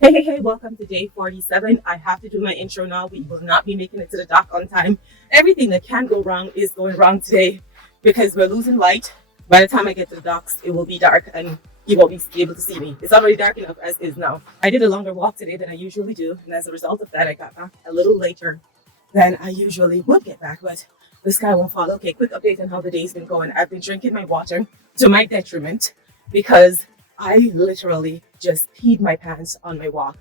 Hey, welcome to day 47. I have to do my intro now. We will not be making it to the dock on time. Everything that can go wrong is going wrong today because we're losing light. By the time I get to the docks, it will be dark and you won't be able to see me. It's already dark enough as is now. I did a longer walk today than I usually do, and as a result of that, I got back a little later than I usually would get back, but the sky won't fall. Okay, quick update on how the day's been going. I've been drinking my water to my detriment because I literally just peed my pants on my walk.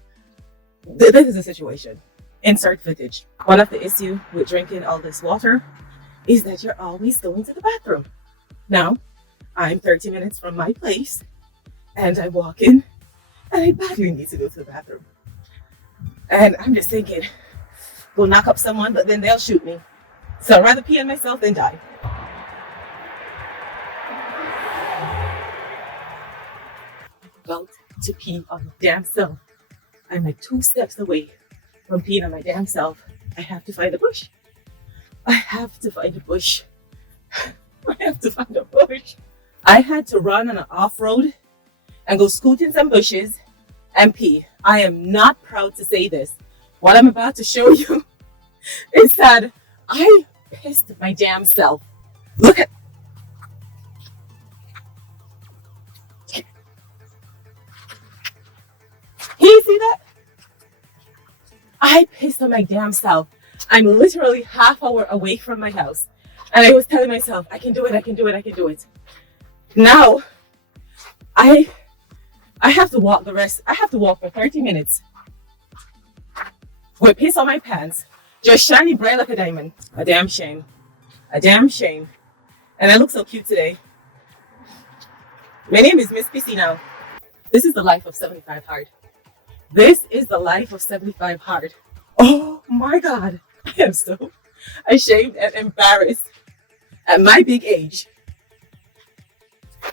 This is a situation. Insert footage. One of the issue with drinking all this water is that you're always going to the bathroom. Now, I'm 30 minutes from my place and I walk in and I badly need to go to the bathroom. And I'm just thinking, go knock up someone, but then they'll shoot me. So I'd rather pee on myself than die. About to pee on my damn self. I'm like 2 steps away from peeing on my damn self. I have to find a bush. I have to find a bush. I have to find a bush. I had to run on an off-road and go scoot in some bushes and pee. I am not proud to say this. What I'm about to show you is that I pissed my damn self. Look at. Can you see that? I pissed on my damn self. I'm literally half hour away from my house. And I was telling myself, I can do it, I can do it, I can do it. Now, I have to walk the rest. I have to walk for 30 minutes with piss on my pants, just shiny bright like a diamond. A damn shame. A damn shame. And I look so cute today. My name is Miss Pissy now. This is the life of 75 hard. This is the life of 75 hard. Oh my God. I am so ashamed and embarrassed at my big age.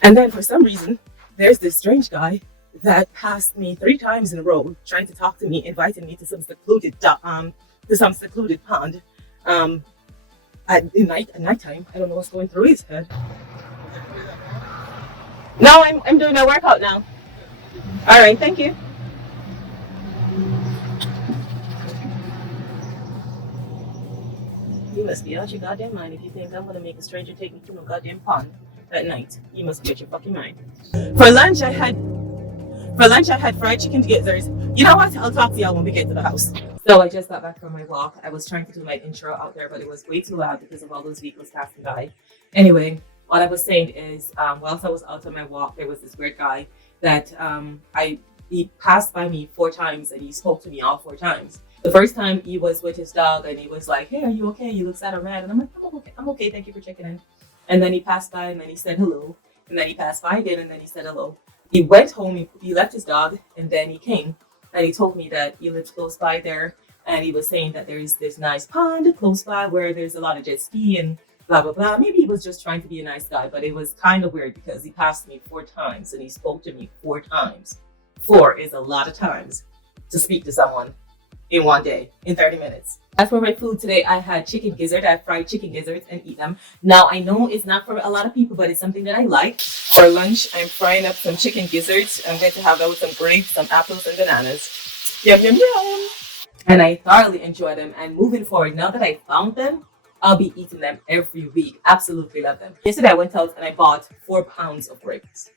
And then for some reason, there's this strange guy that passed me 3 times in a row, trying to talk to me, inviting me to some secluded pond. At nighttime. I don't know what's going through his head. No, I'm doing my workout now. All right, thank you. You must be out your goddamn mind if you think I'm gonna make a stranger take me to no goddamn pond at night. You must be out your fucking mind. For lunch, I had fried chicken gizzards. You know what? I'll talk to y'all when we get to the house. So I just got back from my walk. I was trying to do my intro out there, but it was way too loud because of all those vehicles passing by. Anyway, what I was saying is, whilst I was out on my walk, there was this weird guy that he passed by me 4 times and he spoke to me all 4 times. The first time he was with his dog and he was like, "Hey, are you okay? You look sad or mad?" And I'm like, I'm okay. Thank you for checking in." And then he passed by and then he said hello. And then he passed by again and then he said hello. He went home, he left his dog, and then he came and he told me that he lives close by there. And he was saying that there's this nice pond close by where there's a lot of jet ski and blah, blah, blah. Maybe he was just trying to be a nice guy, but it was kind of weird because he passed me 4 times and he spoke to me 4 times. 4 is a lot of times to speak to someone in one day, in 30 minutes. As for my food today, I had chicken gizzard. I fried chicken gizzards and eat them. Now, I know it's not for a lot of people, but it's something that I like. For lunch, I'm frying up some chicken gizzards. I'm going to have that with some grapes, some apples, and bananas. Yum, yum, yum. And I thoroughly enjoy them. And moving forward, now that I found them, I'll be eating them every week. Absolutely love them. Yesterday, I went out and I bought 4 pounds of grapes.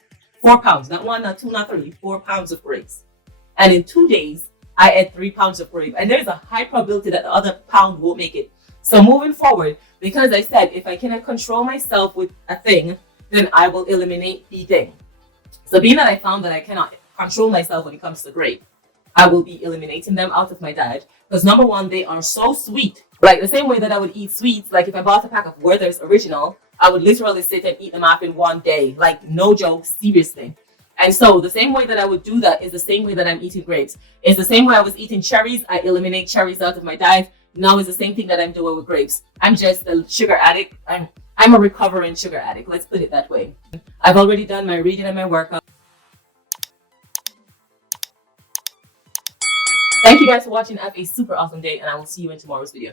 4 pounds, not 1, not 2, not 3, 4 pounds of grapes. And in 2 days, I ate 3 pounds of grape, and there's a high probability that the other pound won't make it. So moving forward, because I said if I cannot control myself with a thing, then I will eliminate the thing. So being that I found that I cannot control myself when it comes to grape, I will be eliminating them out of my diet. Because number one, they are so sweet. Like the same way that I would eat sweets, like if I bought a pack of Werther's Original, I would literally sit and eat them off in one day. Like no joke, seriously. And so the same way that I would do that is the same way that I'm eating grapes. It's the same way I was eating cherries. I eliminate cherries out of my diet. Now it's the same thing that I'm doing with grapes. I'm just a sugar addict. I'm a recovering sugar addict. Let's put it that way. I've already done my reading and my workout. Thank you guys for watching. Have a super awesome day and I will see you in tomorrow's video.